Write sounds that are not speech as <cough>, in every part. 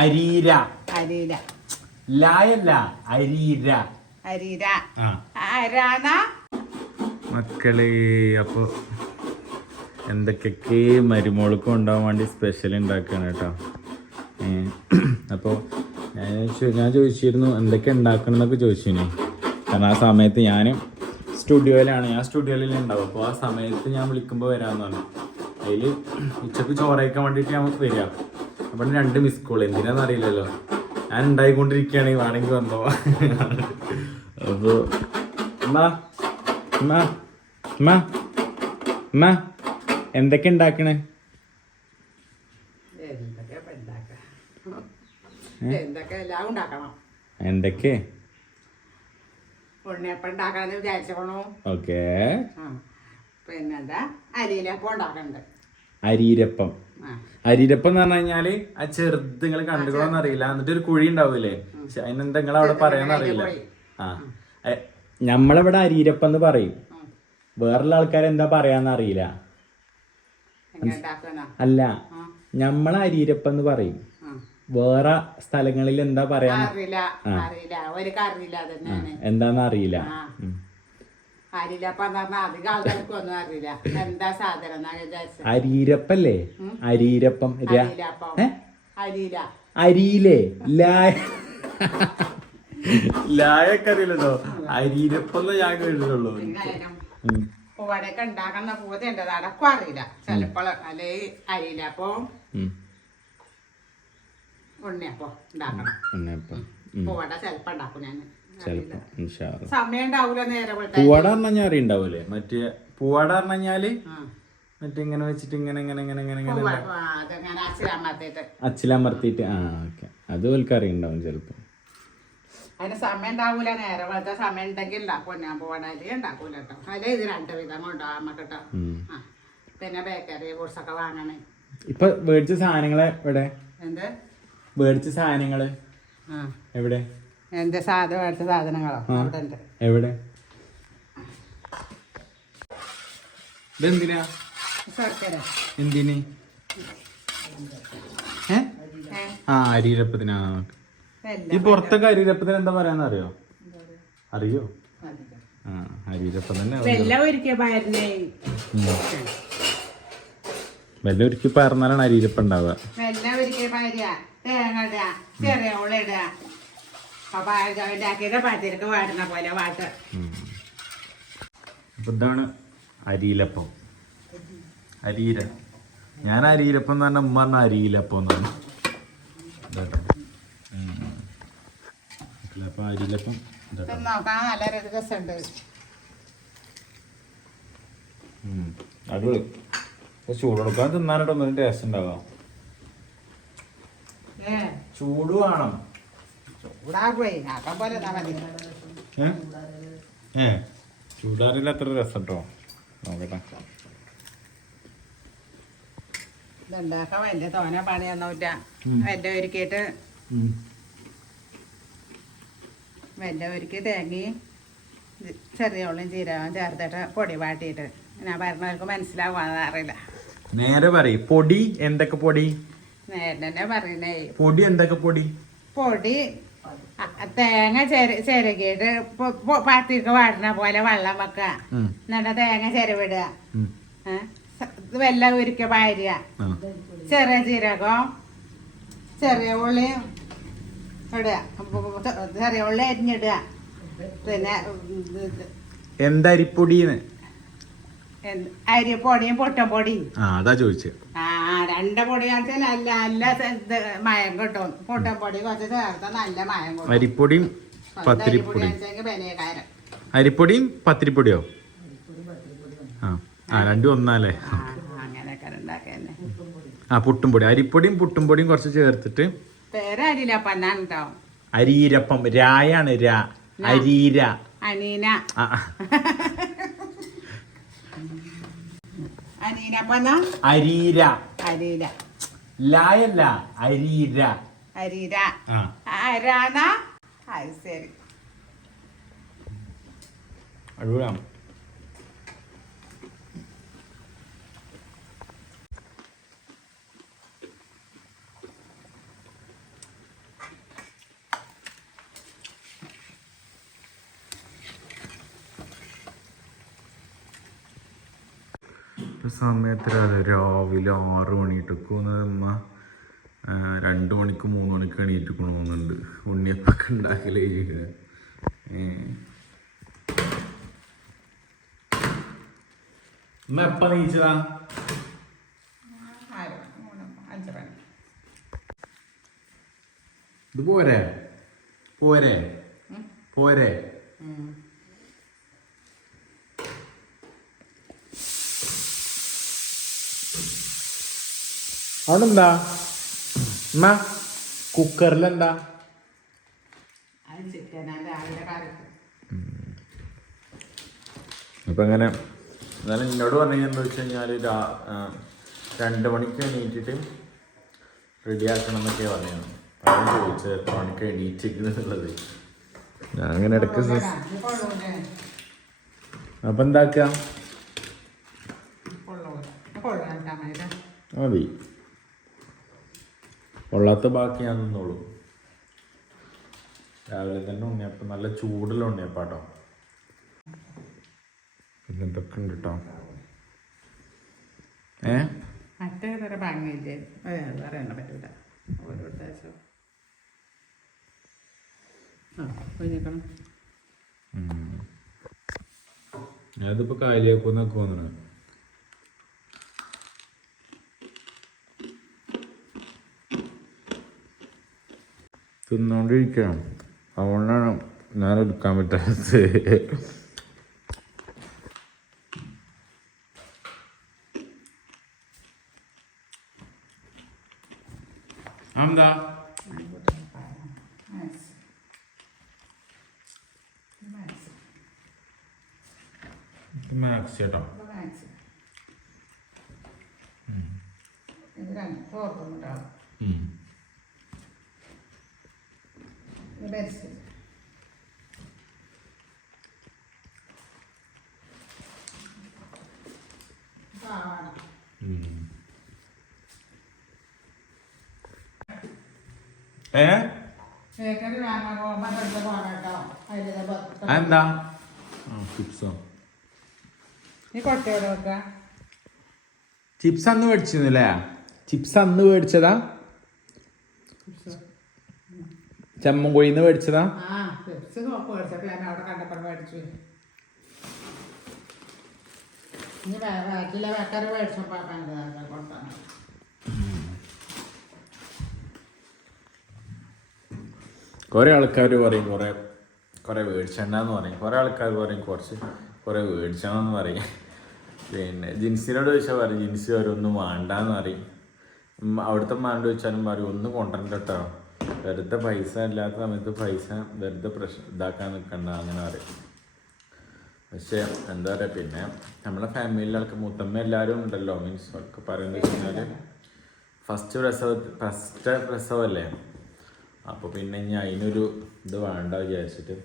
അരീര. അരീര. ലായല്ല അരീര. അരീര. ആരാണ മക്കളെ അപ്പൊ എന്തൊക്കെയൊക്കെ മരുമോൾക്കും ഉണ്ടാവാൻ വേണ്ടി സ്പെഷ്യൽ ഉണ്ടാക്കുകയാണ് കേട്ടോ. അപ്പോൾ ഞാൻ ഞാൻ ചോദിച്ചിരുന്നു എന്തൊക്കെ ഉണ്ടാക്കണം എന്നൊക്കെ ചോദിച്ചിരുന്നു കാരണം ആ സമയത്ത് ഞാൻ സ്റ്റുഡിയോയിലാണ് ഞാൻ സ്റ്റുഡിയോയിൽ ഉണ്ടാവും. അപ്പോൾ ആ സമയത്ത് ഞാൻ വിളിക്കുമ്പോൾ വരാമെന്ന് പറഞ്ഞു. അതിൽ ഉച്ചയ്ക്ക് ചോറയ്ക്കാൻ വേണ്ടിയിട്ട് ഞാൻ വരിക. അപ്പം രണ്ട് മിസ് കോൾ എന്തിനാന്ന് അറിയില്ലല്ലോ. ഞാൻ ഉണ്ടായിക്കൊണ്ടിരിക്കുകയാണെങ്കിൽ വേണമെങ്കിൽ വന്നോ? അപ്പോൾ അമ്മ അമ്മ അമ്മ അമ്മ എന്തൊക്കെ ഉണ്ടാക്കണേ? എന്തൊക്കെ? ഉണ്ടാക്കണം. വിചാരിച്ചോണു. ഓക്കെ. പിന്നെന്താ? അരിയിലപ്പം ഉണ്ടാക്കണ്ട്. അരീരപ്പം. അരീരപ്പം എന്ന് പറഞ്ഞു കഴിഞ്ഞാൽ ആ ചെറുത് നിങ്ങൾ കണ്ടുകളോന്ന് അറിയില്ല. എന്നിട്ട് ഒരു കുഴി ഉണ്ടാവൂലേ? പക്ഷെ അതിനെന്താ നിങ്ങൾ അവിടെ പറയാന്ന് അറിയില്ല. ആ. എ, ഞമ്മളിവിടെ അരീരപ്പം എന്ന് പറയും. വേറുള്ള ആൾക്കാർ എന്താ പറയാന്ന് അറിയില്ല. അല്ല നമ്മളെ ഞമ്മളെ അരീരപ്പം എന്ന് പറയും. വേറെ സ്ഥലങ്ങളിൽ എന്താ പറയാ എന്താന്ന് അറിയില്ല. അരിയിലപ്പം എന്ന് പറഞ്ഞാൽ അധികം അറിയില്ല. എന്താ സാധനം എന്നാ വിചാരിച്ചത് അരീരപ്പല്ലേ അരീരപ്പം ര- അരിയിലപ്പം. ഏ? അരിയില. അരിയിലെ. ലായ ലായൊക്കെ അറിയില്ലല്ലോ. അരീരപ്പം ഞാൻ കേട്ടിട്ടുള്ളൂ. ഉം. പൂവടയൊക്കെ ഉണ്ടാക്കുന്ന പൂതയുണ്ട് അടക്കം അറിയില്ല. ചിലപ്പോൾ അല്ലെ അരിയിലപ്പം ഉം. ഉണ്ണിയപ്പം ഉണ്ടാക്കണം. ഉണ്ണിയപ്പം. ഉം. പൂവട ചിലപ്പോൾ ഉണ്ടാക്കും ഞാൻ ചെലപ്പോ പൂവാട പറഞ്ഞു കഴിഞ്ഞാൽ അറിയണ്ടാവൂലേ? മറ്റേ പൂവാട പറഞ്ഞാൽ മറ്റേ ഇങ്ങനെ വെച്ചിട്ട് ഇങ്ങനെ ഇങ്ങനെ ഇങ്ങനെ ഇങ്ങനെ ഇങ്ങനെ അച്ചിലമർത്തിയിട്ട് ആ ഓക്കെ. അത് ഓൽക്ക് അറിയണ്ടാവും ചിലപ്പോ. അതിന് സമയം ഉണ്ടാവൂല നേരെ വെളുത്ത സമയം ഉണ്ടെങ്കിൽ ഉണ്ടാക്കും ഞാൻ അല്ലെങ്കിൽ ഉണ്ടാക്കൂല കേട്ടോ അല്ലെ ഇത് രണ്ട് വിധം കൊണ്ടുപോകാൻ കേട്ടോ പിന്നെ ബേക്കറി ഫ്രൂട്ട്സ് ഒക്കെ വാങ്ങണേ. ഇപ്പൊ മേടിച്ച സാധനങ്ങളെ എവിടെ? എന്ത്? മേടിച്ച സാധനങ്ങൾ ആ. എവിടെ? എന്ത് സാധനം അടുത്ത സാധനങ്ങളോ? അവിടെ ഉണ്ട് എവിടെ? ഇതെന്തിനാ? ശർക്കര. എന്തിന്? ഏ? ഏ? ആ അരിരപ്പത്തിനാ എല്ലാം ഈ പുറത്തൊക്കെ അരിരപ്പത്തിന് എന്താ പറയാന്ന് അറിയോ? അറിയോ? ആ തന്നെ വല്ല ഒരിക്കൽ പറഞ്ഞാലാണ് അരിരപ്പം ഉണ്ടാവുക. വെള്ളം ഒരിക്കൽ തേങ്ങ ഇടുക ചെറിയ ഉള്ള ഇടുക അപ്പൊ ഉണ്ടാക്കിയിട്ട് പത്തിരിക്ക് വാടുന്ന പോലെ വാട്ട് അപ്പൊ ഇതാണ് അരിയിലപ്പം. അരിയില ഞാൻ അരിയിലപ്പം എന്ന് പറഞ്ഞ ഉമ്മ പറഞ്ഞ അരിയിലപ്പം എന്നാണ്. അപ്പൊ അരിയിലപ്പം. നോക്കാൻ നല്ല രസമുണ്ട്. അടിപൊളി. ചൂടെടുക്കാൻ തിന്നാനായിട്ട് ഒന്നും ടേസ്റ്റ് ഉണ്ടാവാം. ഏ. ചൂട് വേണം ചൂടാകുപോയി ആക്കാൻ പോലെ എന്നാ മതി ഏ? ചൂടാറില്ല അത്ര രസം കേട്ടോ നോക്കട്ടെ. ഇതുണ്ടാക്കാൻ വലിയ തോനെ പണിയൊന്നുമില്ല ഒരുക്കിയിട്ട് ഒരുക്കി തേങ്ങയും ഇത് ചെറിയ ഉള്ളിയും ചേർത്തിട്ട് പൊടി വാട്ടിയിട്ട്. ഞാൻ പറഞ്ഞവർക്ക് അറിയില്ല. നേരെ പറയും. പൊടി എന്തൊക്കെ പൊടി? നേരെ തന്നെ പറയുന്നേ. പൊടി എന്തൊക്കെ പൊടി? പൊടി തേങ്ങ ചെര ചിരകിയിട്ട് പത്തിരിക്ക് വാടുന്ന പോലെ വെള്ളം വെക്ക. എന്നിട്ട് തേങ്ങ ചിരവിടുക. വെള്ളം ഉരുക്ക പാരുക. ചെറിയ ജീരകം ചെറിയ ഉള്ളി ഇടുക. ചെറിയ ഉള്ളി അരിഞ്ഞിടുക. പിന്നെ എന്തരിപ്പൊടിന്ന്? എന്ത് അരിപ്പൊടിയും പൊട്ടപ്പൊടിയും ആ അതാ ചോദിച്ചത് ആ രണ്ട പൊടി കാണിച്ചാൽ നല്ല നല്ല ഇത് മയം കിട്ടും. പൊട്ടപ്പൊടി കുറച്ച് ചേർത്താൽ നല്ല മയം കിട്ടും. അരിപ്പൊടിയും അരിപ്പൊടി പത്തിരിപ്പൊടിയും കാണിച്ചെങ്കിൽ വിലയേക്കാരം അരിപ്പൊടിയും പത്തിരിപ്പൊടിയോ? ആ ആ രണ്ടും ഒന്നാലേ ആ അങ്ങനെയൊക്കെ ഉണ്ടാക്കിയെന്നെ ആ പുട്ടും പൊടി. അരിപ്പൊടിയും പുട്ടും പൊടിയും കുറച്ച് ചേർത്തിട്ട് പേരരിയില്ല പന്നാണ് കേട്ടോ അരീരപ്പം. രായാണ് രാ. അരീര. അനീന. ആ. <laughs> പന്ന അരീര. ലായല്ല അരീര. അരീര. ആരാന അത് ശരി. അടിപൊളിയാണ്. ഇപ്പൊ സമയത്ത് അതെ രാവിലെ ആറ് മണിയിട്ടൊക്കെ അമ്മ രണ്ട് മണിക്ക് മൂന്ന് മണിക്ക് എണീറ്റിക്കണമെന്നുണ്ട് ഉണ്ണിയപ്പൊക്കെ ഉണ്ടാക്കലേ ചെയ്യുക ഏ. ഉമ്മ എപ്പ നീച്ചതാ മണി ഇത് പോരെ? പോരെ? പോരെ? അവിടെ എന്താ ഉമ്മ കുക്കറിലെന്താ? എങ്ങനെ അപ്പം അങ്ങനെ എന്നാലും എന്നോട് പറഞ്ഞു എന്താ വെച്ച് കഴിഞ്ഞാൽ രണ്ട് മണിക്ക് എണീറ്റിട്ട് റെഡി ആക്കണം എന്നൊക്കെ പറഞ്ഞു അവൻ ചോദിച്ചത് എത്ര മണിക്ക് എണീറ്റിരിക്കുന്നുള്ളത് ഞാൻ അങ്ങനെ ഇടയ്ക്ക്. അപ്പം എന്താക്കുക കൊള്ളൂല. ഇത് കൊള്ളൂല, എന്താ മതി? കൊള്ളാത്ത ബാക്കി ഞാൻ നിന്നോളൂ രാവിലെ തന്നെ ഉണ്ണിയപ്പം നല്ല ചൂടുള്ള ഉണ്ണിയപ്പാട്ടോ. പിന്നെ ഇതൊക്കെ ഉണ്ട് കേട്ടോ ഏ? മറ്റേ തരം ഭംഗിയില്ലേ പറയാൻ പറ്റൂല. ഓരോ ദിവസവും കായലിയാക്കുന്നൊക്കെ കുഞ്ഞിക്കണം തിന്നോണ്ടിരിക്കണം അതുകൊണ്ടാണ് ഞാൻ എടുക്കാൻ പറ്റാത്തത്. എന്താ മാക്സ് ചേട്ടോ ഇത് മാക്സ് ഇത് രണ്ട് തോർത്തുണ്ടാവും ഇത് ബെസ്റ്റ് പാവാട ഏ? അതെന്താ? ചിപ്സോ ചിപ്സ് അന്ന് മേടിച്ചിരുന്നില്ലേ? ചിപ്സ് അന്ന് മേടിച്ചതാ ചെമ്മൻകുഴിന്ന് മേടിച്ചതാ ആ ചിപ്സ് നോക്ക് മേടിച്ചപ്പോൾ ഞാൻ അവിടെ കണ്ടപ്പോൾ മേടിച്ചു ഇനി ബാക്കിലെ ബേക്കറി മേടിച്ചപ്പോൾ കണ്ടതാണ് മേടിച്ചതാ? കുറെ ആൾക്കാർ പറയും കുറെ കുറെ മേടിച്ചണ്ടെന്ന് പറയും. കുറെ ആൾക്കാർ പറയും കുറച്ച് കുറെ മേടിച്ചണമെന്ന് പറയും. പിന്നെ ജിൻസിനോട് ചോദിച്ചാൽ പറയും ജിൻസി അവരൊന്നും വേണ്ടാന്ന് പറയും. അവിടുത്തെ മാനോട് ചോദിച്ചാലും പറയും ഒന്നും കൊണ്ടുവരണ്ട കേട്ടോ വെറുതെ പൈസ ഇല്ലാത്ത സമയത്ത് പൈസ വെറുതെ പ്രശ്നം ഇതാക്കാൻ നിൽക്കണ്ട അങ്ങനെ പറയും. പക്ഷേ എന്താ പറയുക പിന്നെ നമ്മളെ ഫാമിലിയിലെ ആൾക്ക് മുത്തമ്മ എല്ലാവരും ഉണ്ടല്ലോ മീൻസ് ഒക്കെ പറയുന്നത് വെച്ച് കഴിഞ്ഞാൽ ഫസ്റ്റ് പ്രസവ ഫസ്റ്റ് പ്രസവല്ലേ? അപ്പോൾ പിന്നെ ഇനി അതിനൊരു ഇത് വേണ്ട വിചാരിച്ചിട്ട്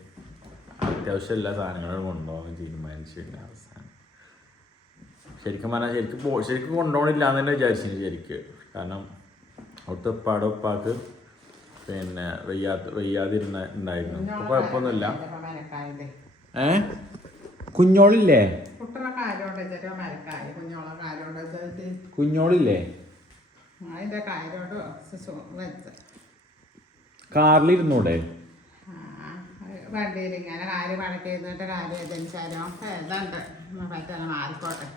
അത്യാവശ്യം എല്ലാ സാധനങ്ങളും കൊണ്ടുപോകാൻ തീരുമാനിച്ചു പിന്നെ അവസാനം. ശരിക്കും പറഞ്ഞാൽ ശരിക്കും ശരിക്കും കൊണ്ടുപോകണില്ല എന്ന് തന്നെ വിചാരിച്ചു ശരിക്ക്. കാരണം ഉപ്പാക്ക് പിന്നെ വയ്യാത്ത വയ്യാതിരുന്ന ഉണ്ടായിരുന്നു. ഇപ്പൊ കുഴപ്പമൊന്നുമില്ല. ഏ? കുഞ്ഞോളില്ലേ? കുഞ്ഞോളില്ലേ? കാറിലിരുന്നൂടെ? വണ്ടിയിൽ ഇങ്ങനെ കാര്യം പണക്ക് ഇരുന്നിട്ട് കാര്യം ജനിച്ചാലോ ഏതാണ്ട് പറ്റാൻ മാറിക്കോട്ടെ.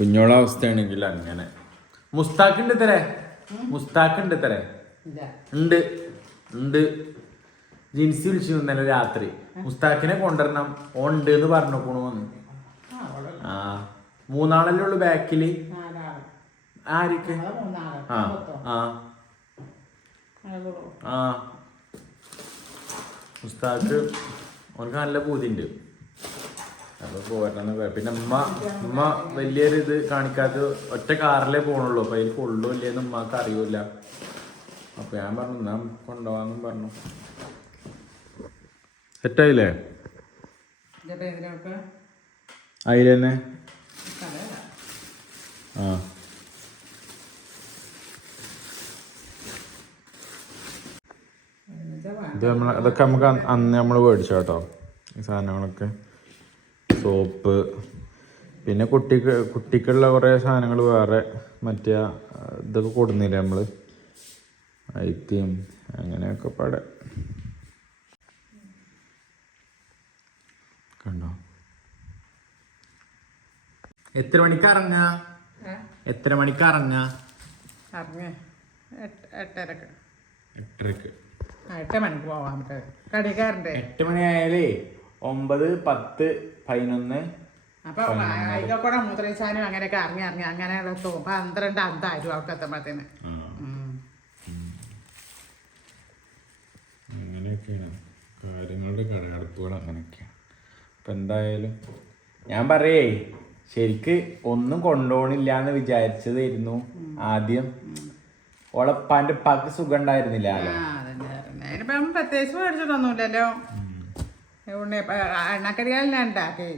കുഞ്ഞോളെ അവസ്ഥയാണെങ്കിൽ അങ്ങനെ. മുസ്താഖ് ഉണ്ട് തരേ മുസ്താഖ് ഉണ്ട് തരേ ഉണ്ട്. ഉണ്ട്. ജിൻസി വിളിച്ചു ഇന്നലെ രാത്രി. മുസ്താഖിനെ കൊണ്ടുവരണം. ഉണ്ട് എന്ന് പറഞ്ഞോക്കണു വന്ന്. ആ മൂന്നാളല്ലേ ഉള്ളു ബാക്കിൽ ആരൊക്കെ? ആ. ആ. ആ. മുസ്താഖ് ഓനക്ക് നല്ല പൂതിണ്ട് അപ്പൊ പോരണം പിന്നെ ഉമ്മ ഉമ്മ വലിയൊരു ഇത് കാണിക്കാത്ത ഒറ്റ കാറിലേ പോണുള്ളൂ. അപ്പൊ അതിൽ കൊള്ളൂ ഇല്ലേന്ന് ഉമ്മക്ക് അറിയൂല അപ്പൊ ഞാൻ പറഞ്ഞു എന്നാ കൊണ്ടുപോവാന്നും പറഞ്ഞു. സെറ്റായില്ലേ അതിൽ തന്നെ ആ. ഇത് നമ്മൾ അതൊക്കെ നമുക്ക് അന്ന് നമ്മൾ മേടിച്ചു കേട്ടോ ഈ സാധനങ്ങളൊക്കെ. സോപ്പ് പിന്നെ കുട്ടിക്ക് കുട്ടിക്കുള്ള കുറേ സാധനങ്ങൾ വേറെ മറ്റേ ഇതൊക്കെ കൊടുന്നില്ലേ നമ്മൾ ഐത്തിയും അങ്ങനെയൊക്കെ പാടെ. കണ്ടോ? എത്ര മണിക്ക് ഇറങ്ങാ എത്ര മണിക്ക് ഇറങ്ങാ അറിഞ്ഞേ എട്ട് എട്ടരക്ക്. എട്ടരക്ക്. ആ എട്ട് മണിക്ക് പോവാം നമുക്ക്. കടിക്കാറുണ്ട് എട്ട് മണിയായാലേ ഒമ്പത് പത്ത് പതിനൊന്ന് അപ്പൊ അതിലൊക്കെ മൂത്രയിച്ചാനും അങ്ങനെയൊക്കെ ഇറങ്ങി അങ്ങനെയുള്ള പന്ത്രണ്ട് അന്തായിരുന്നു അവർക്ക് എത്തുമ്പോഴത്തേന്. അങ്ങനെയൊക്കെയാണ്. കാര്യങ്ങളുടെ കടകടപ്പുകൾ അങ്ങനെയൊക്കെയാണ്. അപ്പം എന്തായാലും ഞാൻ പറയേ ശരിക്ക് ഒന്നും കൊണ്ടുപോകണില്ല എന്ന് വിചാരിച്ചതായിരുന്നു ആദ്യം. ഓളപ്പാന്റെ പക്ക് സുഖം ഉണ്ടായിരുന്നില്ല അതിനിപ്പം പ്രത്യേകിച്ച് മേടിച്ചിട്ടൊന്നുമില്ലല്ലോ എണ്ണക്കടികളെല്ലാം ഉണ്ടാക്കി.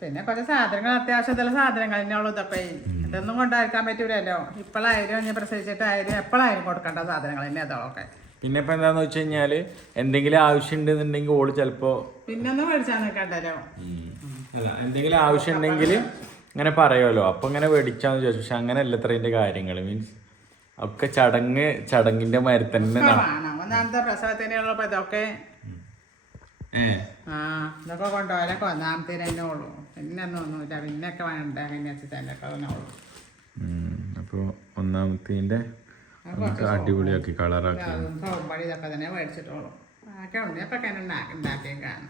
പിന്നെ കുറച്ച് സാധനങ്ങൾ അത്യാവശ്യത്തിലുള്ള സാധനങ്ങൾ തന്നെയുള്ളൂ ഇതൊക്കെ. ഇതൊന്നും കൊണ്ടായിരിക്കാൻ പറ്റൂലല്ലോ. ഇപ്പോഴായാലും ഞാൻ പ്രസവിച്ചിട്ടായാലും എപ്പോഴായാലും കൊടുക്കേണ്ട സാധനങ്ങൾ തന്നെ അതൊക്കെ പിന്നെ ഇപ്പൊ എന്താന്ന് വെച്ച് കഴിഞ്ഞാൽ എന്തെങ്കിലും ആവശ്യം ഉണ്ടെന്നുണ്ടെങ്കിൽ ഓൾ ചെലപ്പോ പിന്നൊന്നും മേടിച്ചാൽ നിൽക്കണ്ടല്ലോ അല്ല എന്തെങ്കിലും ആവശ്യം ഉണ്ടെങ്കിൽ ഇങ്ങനെ പറയുമല്ലോ അപ്പൊ ഇങ്ങനെ മേടിച്ചാന്ന് ചോദിച്ചു പക്ഷെ അങ്ങനെയല്ല ഇത്ര അതിന്റെ കാര്യങ്ങൾ മീൻസ് ഒക്കെ ചടങ്ങ് ചടങ്ങിന്റെ മാതിരി തന്നെ നട- വേണം ഒന്നാമത്തെ പ്രസവത്തിനുള്ളപ്പോൾ ഇതൊക്കെ ഏ. ആ ഇതൊക്കെ കൊണ്ടുപോയാലൊക്കെ ഒന്നാമത്തേന് തന്നെ ഉള്ളൂ. പിന്നെ ഒന്നും ഒന്നുമില്ല. പിന്നൊക്കെ വേണ്ട? പിന്നെ തന്നെ തന്നെ ഉള്ളൂ. ഉം, അപ്പൊ ഒന്നാമത്തേന്റെ നമുക്ക് അടിപൊളിയാക്കി കളറാക്കി. അതും സോമ്പടി ഇതൊക്കെ തന്നെ മേടിച്ചിട്ടുള്ളൂ. ഒക്കെ ഉണ്ട് കാണും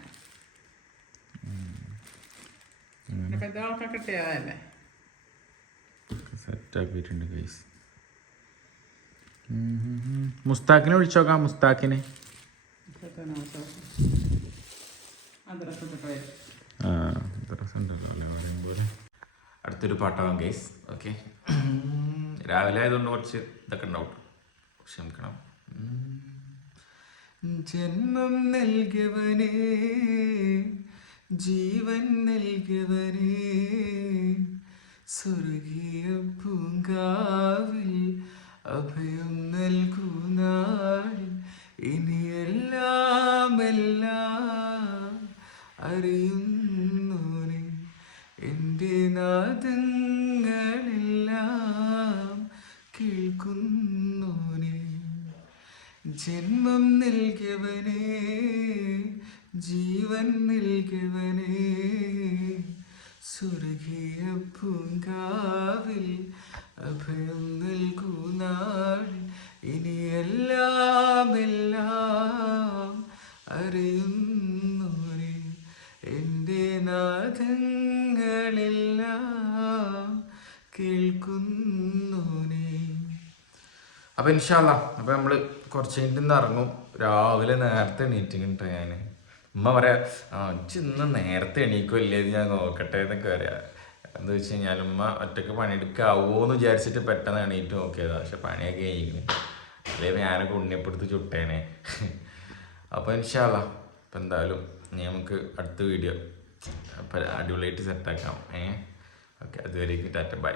ഇതൊക്കെ കിട്ടിയതല്ലേ? ഗൈസ് മുസ്താഖിനെ വിളിച്ചോക്കാം മുസ്താഖിനെ ആ രസമുണ്ടല്ലോ അല്ലേ? പറയുമ്പോൾ അടുത്തൊരു പാട്ടാവാം ഗൈസ് ഓക്കെ രാവിലെ ആയതുകൊണ്ട് കുറച്ച് ഇതൊക്കെ ഉണ്ടാവും. ക്ഷമിക്കണം. ജന്മം നൽകിയവനേ ജീവൻ നൽകിയവനേ സ്വർഗീയ പൂങ്കാവിൽ അഭയം നൽകൂ ഇനിയെല്ലാം എല്ലാം അറിയുന്നോനെ എന്റെ നാദങ്ങളെല്ലാം ജന്മം നൽകിയവനേ ജീവൻ നൽകിയവനേ. സ്വർഗീയ പൂങ്കാവിൽ അഭയം നൽകൂ നാളിൽ ഇനിയെല്ലാം എല്ലാം അറിയുന്നോനെ എന്റെ നാഥങ്ങളെല്ലാം കേൾക്കുന്നോനെ അപ്പം ഇൻഷാല്ല അപ്പം നമ്മൾ കുറച്ച് കഴിഞ്ഞിട്ട് ഇറങ്ങും. രാവിലെ നേരത്തെ എണീറ്റിങ് കേട്ടോ ഞാൻ ഉമ്മ പറയാ ഇജ്ജ് ഇന്ന് നേരത്തെ എണീക്കുമല്ലേ ഞാൻ നോക്കട്ടെ എന്നൊക്കെ പറയാ. എന്താ വെച്ച് കഴിഞ്ഞാൽ ഉമ്മ ഒറ്റയ്ക്ക് പണിയെടുക്കാവോ എന്ന് വിചാരിച്ചിട്ട് പെട്ടെന്ന് എണീറ്റ് നോക്കിയതാ. പക്ഷെ പണിയൊക്കെ കഴിഞ്ഞിരിക്കുന്നു അല്ലെങ്കിൽ ഞാനൊക്കെ ഉണ്ണിയപ്പെടുത്ത് ചുട്ടേനെ. അപ്പോൾ ഇൻഷാല്ല അപ്പം എന്തായാലും ഇനി നമുക്ക് അടുത്ത വീഡിയോ അപ്പൊ അടിപൊളിയായിട്ട് സെറ്റാക്കാം ഏ? ഓക്കെ അതുവരേക്കും ടാറ്റ ബൈ.